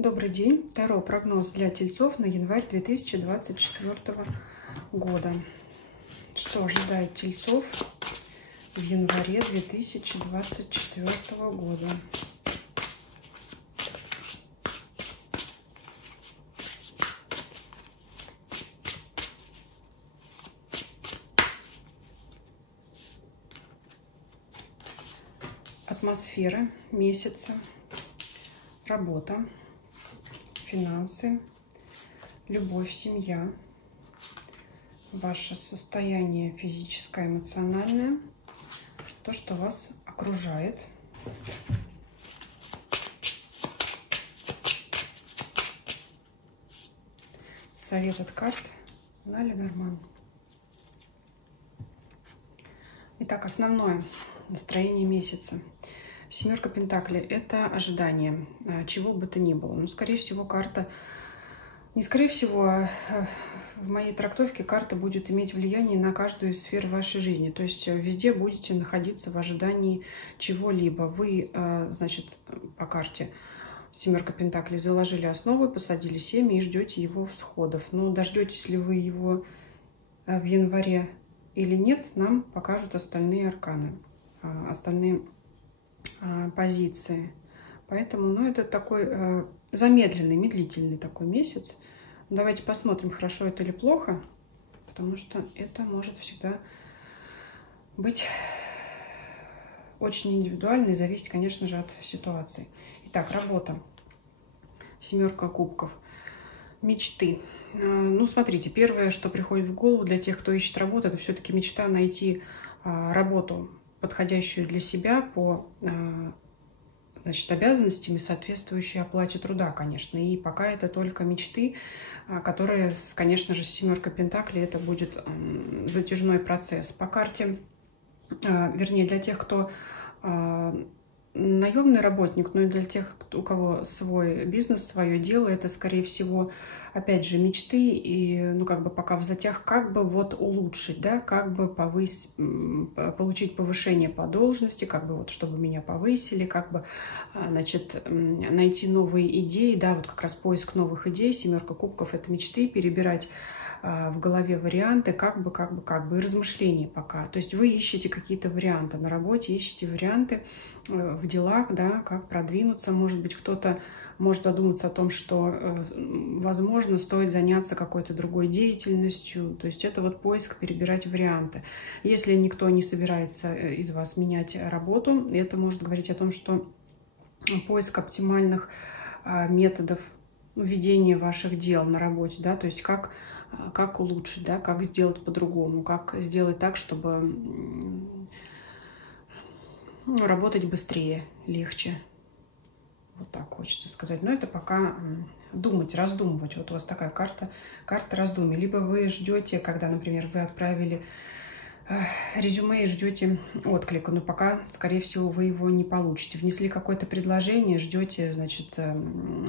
Добрый день. Таро прогноз для тельцов на январь 2024 года. Что ожидает тельцов в январе 2024 года? Атмосфера месяца, работа, финансы, любовь, семья, ваше состояние физическое, эмоциональное, то, что вас окружает. Совет от карт на Ленорман. Итак, основное настроение месяца. Семерка Пентаклей – это ожидание чего бы то ни было. Но, скорее всего, карта, не скорее всего, в моей трактовке карта будет иметь влияние на каждую из сфер вашей жизни. То есть везде будете находиться в ожидании чего-либо. Вы, значит, по карте Семерка Пентаклей заложили основу, посадили семя и ждете его всходов. Но дождетесь ли вы его в январе или нет, нам покажут остальные арканы, остальные позиции. Поэтому, ну, это такой замедленный, медлительный такой месяц. Давайте посмотрим, хорошо это или плохо, потому что это может всегда быть очень индивидуально и зависеть, конечно же, от ситуации. Итак, работа. Семерка кубков. Мечты. Ну, смотрите, первое, что приходит в голову для тех, кто ищет работу, это все-таки мечта найти работу, подходящую для себя по, значит, обязанностям и соответствующей оплате труда, конечно. И пока это только мечты, которые, конечно же, семерка Пентаклей, это будет затяжной процесс. По карте, вернее, для тех, кто наемный работник, но и для тех, у кого свой бизнес, свое дело, это, скорее всего, опять же, мечты и, ну, как бы пока в затях, как бы вот улучшить, да, как бы повысить, получить повышение по должности, как бы вот, чтобы меня повысили, как бы, значит, найти новые идеи, да, вот как раз поиск новых идей, семерка кубков – это мечты, перебирать в голове варианты, как бы, и размышления пока. То есть вы ищете какие-то варианты на работе, ищете варианты в делах, да, как продвинуться. Может быть, кто-то может задуматься о том, что, возможно, стоит заняться какой-то другой деятельностью. То есть это вот поиск, перебирать варианты. Если никто не собирается из вас менять работу, это может говорить о том, что поиск оптимальных методов ведения ваших дел на работе, да, то есть как улучшить, да, как сделать по-другому, как сделать так, чтобы работать быстрее, легче. Вот так хочется сказать. Но это пока думать, раздумывать. Вот у вас такая карта раздумий. Либо вы ждете, когда, например, вы отправили резюме и ждете отклика, но пока, скорее всего, вы его не получите. Внесли какое-то предложение, ждете, значит,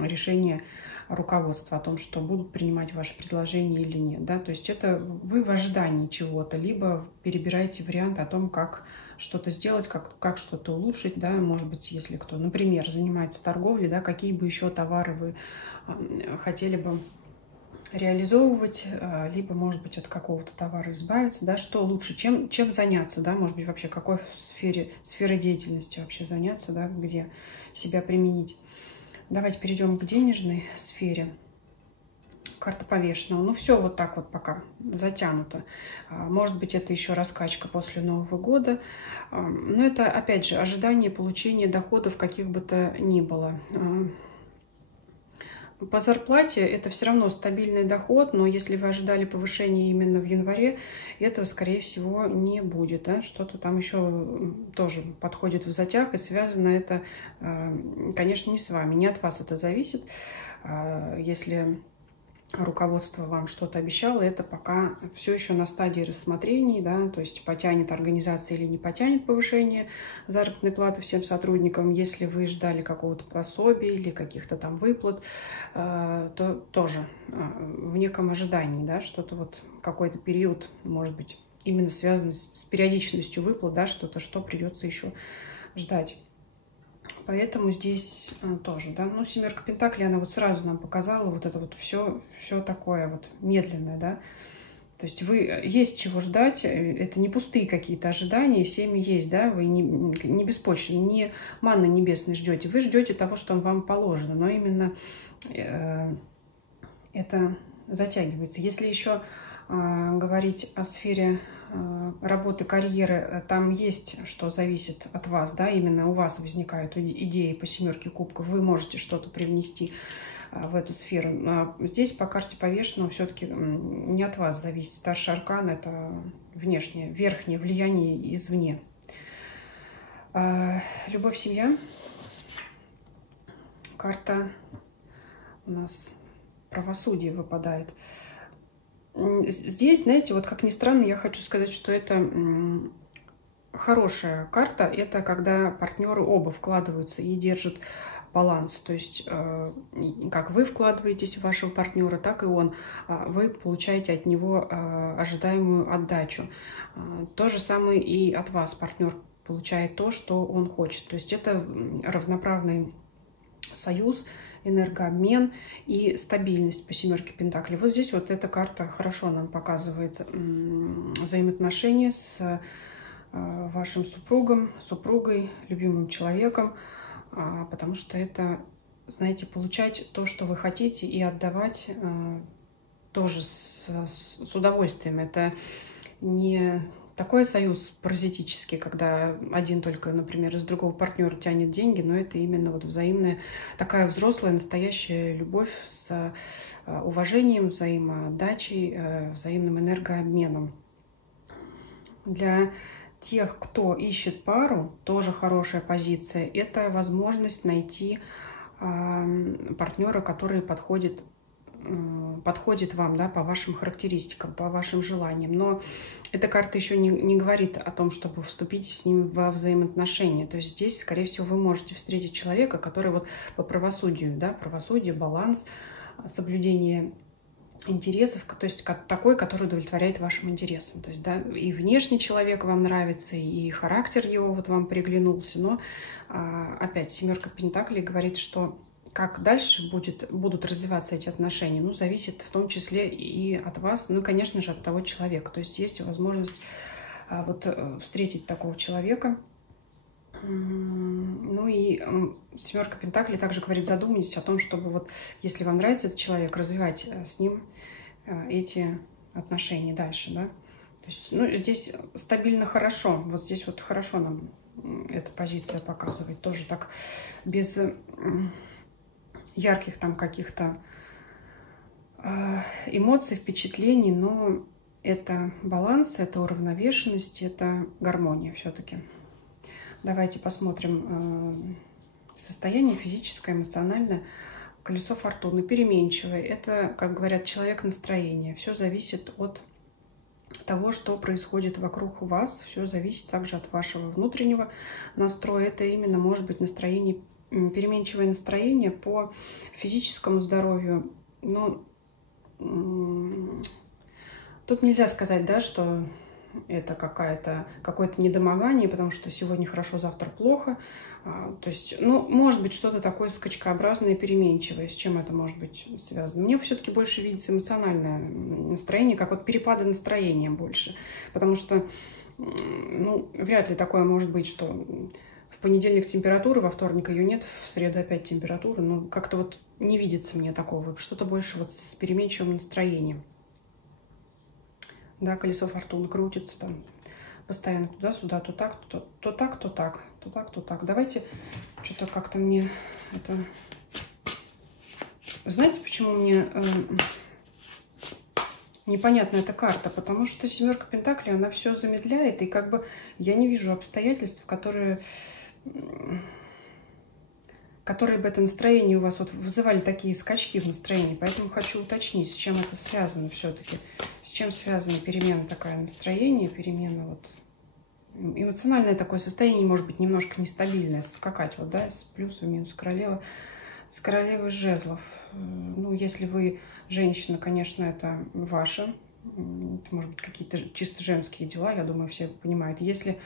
решения руководства о том, что будут принимать ваше предложение или нет. Да? То есть это вы в ожидании чего-то, либо перебираете вариант о том, как что-то сделать, как что-то улучшить. Да? Может быть, если кто, например, занимается торговлей, да, какие бы еще товары вы хотели бы реализовывать, либо, может быть, от какого-то товара избавиться, да, что лучше, чем заняться, да, может быть, вообще какой сферой деятельности вообще заняться, да, где себя применить. Давайте перейдем к денежной сфере. Карта повешенного. Ну, все вот так вот пока затянуто. Может быть, это еще раскачка после Нового года. Но это, опять же, ожидание получения доходов каких бы то ни было. По зарплате это все равно стабильный доход, но если вы ожидали повышения именно в январе, этого, скорее всего, не будет. Да? Что-то там еще тоже подходит в затяг, и связано это, конечно, не с вами, не от вас это зависит. Если руководство вам что-то обещало, это пока все еще на стадии рассмотрений, да, то есть потянет организация или не потянет повышение заработной платы всем сотрудникам. Если вы ждали какого-то пособия или каких-то там выплат, то тоже в неком ожидании, да, что-то вот какой-то период, может быть, именно связано с периодичностью выплат, да, что-то, что придется еще ждать. Поэтому здесь тоже, да, ну, семерка пентаклей, она вот сразу нам показала вот это вот все такое вот медленное, да. То есть вы есть чего ждать, это не пустые какие-то ожидания, семьи есть, да, вы не беспочвенно, не манны небесной ждете, вы ждете того, что вам положено, но именно это затягивается. Если еще говорить о сфере работы, карьеры, там есть, что зависит от вас, да, именно у вас возникают идеи по семерке кубков, вы можете что-то привнести в эту сферу. А здесь по карте повешенного все-таки не от вас зависит. Старший аркан – это внешнее, верхнее влияние извне. Любовь, семья. Карта у нас правосудие выпадает. Здесь, знаете, вот как ни странно, я хочу сказать, что это хорошая карта. Это когда партнеры оба вкладываются и держат баланс. То есть, как вы вкладываетесь в вашего партнера, так и он. Вы получаете от него ожидаемую отдачу. То же самое и от вас. Партнер получает то, что он хочет. То есть, это равноправный союз, энергообмен и стабильность по семерке пентаклей. Вот здесь вот эта карта хорошо нам показывает взаимоотношения с вашим супругом, супругой, любимым человеком, потому что это, знаете, получать то, что вы хотите, и отдавать тоже с удовольствием. Это не такой союз паразитический, когда один только, например, из другого партнера тянет деньги, но это именно вот взаимная, такая взрослая, настоящая любовь с уважением, взаимоотдачей, взаимным энергообменом. Для тех, кто ищет пару, тоже хорошая позиция. Это возможность найти партнера, который подходит вам, да, по вашим характеристикам, по вашим желаниям. Но эта карта еще не говорит о том, чтобы вступить с ним во взаимоотношения. То есть здесь, скорее всего, вы можете встретить человека, который вот по правосудию, да, правосудие, баланс, соблюдение интересов, то есть такой, который удовлетворяет вашим интересам. То есть, да, и внешний человек вам нравится, и характер его вот вам приглянулся. Но опять семерка пентаклей говорит, что как дальше будут развиваться эти отношения, ну, зависит в том числе и от вас, ну, и, конечно же, от того человека. То есть есть возможность вот встретить такого человека. Ну и семерка пентаклей также говорит, задумайтесь о том, чтобы вот, если вам нравится этот человек, развивать с ним эти отношения дальше, да. То есть, ну, здесь стабильно хорошо, вот здесь вот хорошо нам эта позиция показывает, тоже так без ярких там каких-то эмоций, впечатлений, но это баланс, это уравновешенность, это гармония все-таки. Давайте посмотрим состояние физическое, эмоциональное. Колесо фортуны переменчивое. Это, как говорят, человек настроения. Все зависит от того, что происходит вокруг вас. Все зависит также от вашего внутреннего настроя. Это именно может быть настроение, переменчивое настроение по физическому здоровью. Но тут нельзя сказать, да, что это какое-то недомогание, потому что сегодня хорошо, завтра плохо. То есть, ну, может быть, что-то такое скачкообразное, переменчивое. С чем это может быть связано? Мне все-таки больше видится эмоциональное настроение, как вот перепады настроения больше. Потому что, ну, вряд ли такое может быть, что в понедельник температура, во вторник ее нет, в среду опять температура. Ну, как-то вот не видится мне такого. Что-то больше вот с переменчивым настроением. Да, колесо фортуны крутится там постоянно туда-сюда, то так, то так, то так, то так, то так. Давайте что-то как-то мне это... Знаете, почему мне непонятна эта карта? Потому что семерка пентаклей, она все замедляет, и как бы я не вижу обстоятельств, которые бы это настроение у вас вот вызывали такие скачки в настроении. Поэтому хочу уточнить, с чем это связано все-таки. С чем связана перемена такая настроения, перемена вот... Эмоциональное такое состояние может быть немножко нестабильное, скакать вот, да, с плюса в минус королева. С королевой жезлов. Ну, если вы женщина, конечно, это ваше. Это может быть какие-то чисто женские дела, я думаю, все понимают. Если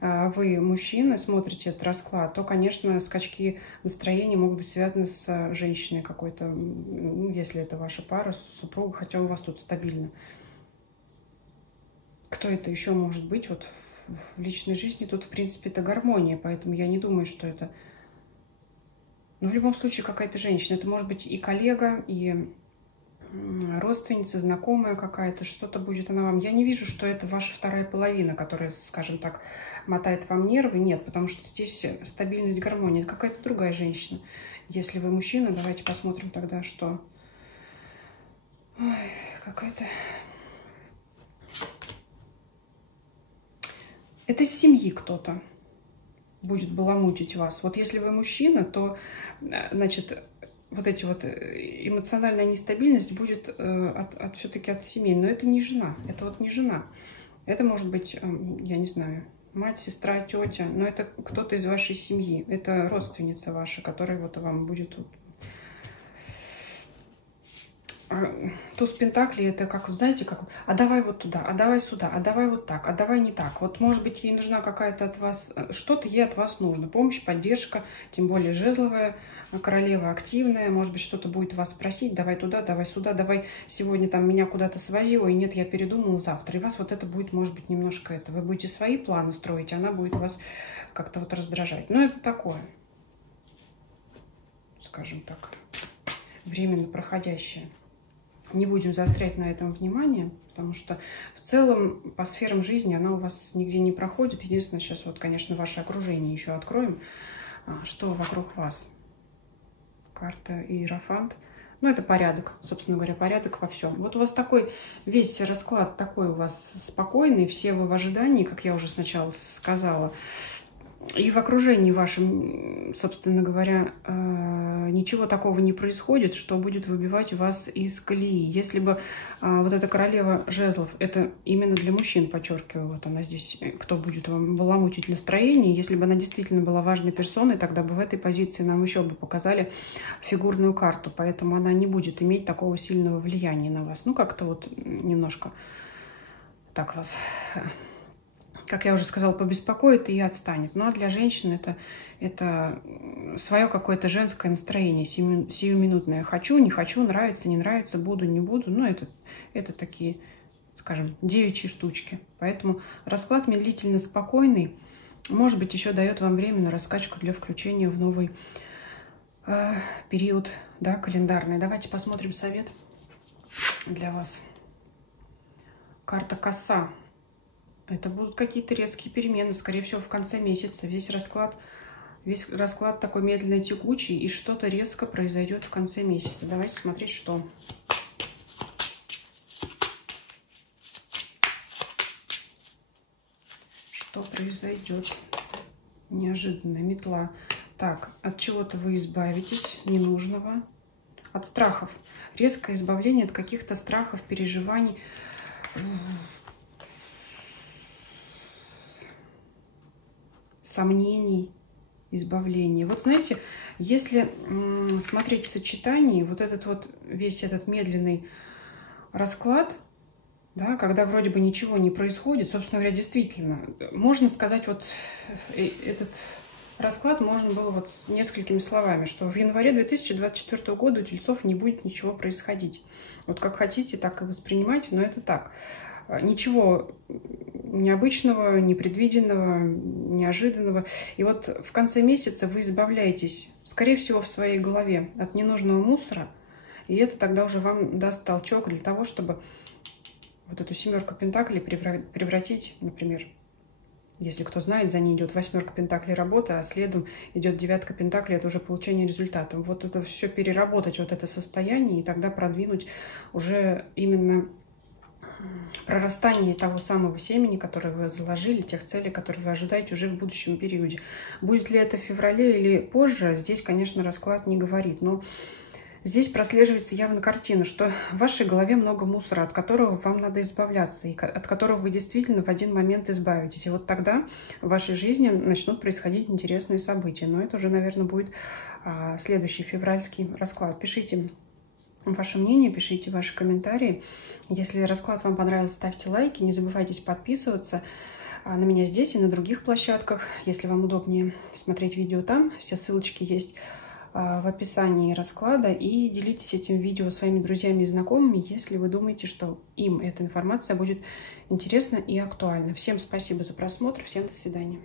вы, мужчина, смотрите этот расклад, то, конечно, скачки настроения могут быть связаны с женщиной какой-то, ну, если это ваша пара, супруга, хотя у вас тут стабильно. Кто это еще может быть? Вот в личной жизни тут, в принципе, это гармония, поэтому я не думаю, что это... Но в любом случае какая-то женщина. Это может быть и коллега, и родственница, знакомая какая-то, что-то будет она вам. Я не вижу, что это ваша вторая половина, которая, скажем так, мотает вам нервы. Нет, потому что здесь стабильность, гармония. Это какая-то другая женщина. Если вы мужчина, давайте посмотрим тогда, что... Ой, какая-то... Это из семьи кто-то будет баламутить вас. Вот если вы мужчина, то, значит, вот эти вот эмоциональная нестабильность будет все-таки от семьи. Но это не жена. Это вот не жена. Это может быть, я не знаю, мать, сестра, тетя. Но это кто-то из вашей семьи. Это родственница ваша, которая вот вам будет... Туз Пентаклей — это как, вот знаете, как а давай вот туда, а давай сюда, а давай вот так, а давай не так. Вот, может быть, ей нужна какая-то от вас, что-то ей от вас нужно. Помощь, поддержка, тем более жезловая королева активная. Может быть, что-то будет вас просить, давай туда, давай сюда, давай сегодня там меня куда-то свози, ой, нет, я передумала, завтра. И вас вот это будет, может быть, немножко это. Вы будете свои планы строить, а она будет вас как-то вот раздражать. Но это такое, скажем так, временно проходящее. Не будем заострять на этом внимание, потому что в целом по сферам жизни она у вас нигде не проходит. Единственное, сейчас вот, конечно, ваше окружение еще откроем, что вокруг вас. Карта Иерофант. Ну, это порядок, собственно говоря, порядок во всем. Вот у вас такой, весь расклад такой у вас спокойный, все вы в ожидании, как я уже сначала сказала. И в окружении вашем, собственно говоря, ничего такого не происходит, что будет выбивать вас из колеи. Если бы вот эта королева жезлов, это именно для мужчин, подчеркиваю, вот она здесь, кто будет вам баламутить настроение, если бы она действительно была важной персоной, тогда бы в этой позиции нам еще бы показали фигурную карту, поэтому она не будет иметь такого сильного влияния на вас. Ну, как-то вот немножко так вас... как я уже сказала, побеспокоит и отстанет. Ну, а для женщин это свое какое-то женское настроение, сиюминутное. Хочу, не хочу, нравится, не нравится, буду, не буду. Ну, это такие, скажем, девичьи штучки. Поэтому расклад медлительно спокойный. Может быть, еще дает вам время на раскачку для включения в новый период, да, календарный. Давайте посмотрим совет для вас. Карта коса. Это будут какие-то резкие перемены, скорее всего, в конце месяца. Весь расклад такой медленно текучий, и что-то резко произойдет в конце месяца. Давайте смотреть, что. Что произойдет. Неожиданно. Метла. Так, от чего-то вы избавитесь ненужного. От страхов. Резкое избавление от каких-то страхов, переживаний. Сомнений, избавления. Вот знаете, если смотреть в сочетании, вот этот вот весь этот медленный расклад, да, когда вроде бы ничего не происходит, собственно говоря, действительно, можно сказать, вот этот расклад можно было вот несколькими словами, что в январе 2024 года у тельцов не будет ничего происходить. Вот как хотите, так и воспринимайте, но это так. Ничего необычного, непредвиденного, неожиданного. И вот в конце месяца вы избавляетесь, скорее всего, в своей голове от ненужного мусора. И это тогда уже вам даст толчок для того, чтобы вот эту семерку пентаклей превратить, например, если кто знает, за ней идет восьмерка пентаклей работа, а следом идет девятка пентаклей, это уже получение результата. Вот это все переработать, вот это состояние, и тогда продвинуть уже именно прорастание того самого семени, которое вы заложили, тех целей, которые вы ожидаете уже в будущем периоде. Будет ли это в феврале или позже, здесь, конечно, расклад не говорит, но здесь прослеживается явно картина, что в вашей голове много мусора, от которого вам надо избавляться, и от которого вы действительно в один момент избавитесь. И вот тогда в вашей жизни начнут происходить интересные события. Но это уже, наверное, будет следующий февральский расклад. Пишите ваше мнение, пишите ваши комментарии. Если расклад вам понравился, ставьте лайки, не забывайте подписываться. на меня здесь и на других площадках. Если вам удобнее смотреть видео там, все ссылочки есть в описании расклада. И делитесь этим видео своими друзьями и знакомыми, если вы думаете, что им эта информация будет интересна и актуальна. Всем спасибо за просмотр, всем до свидания.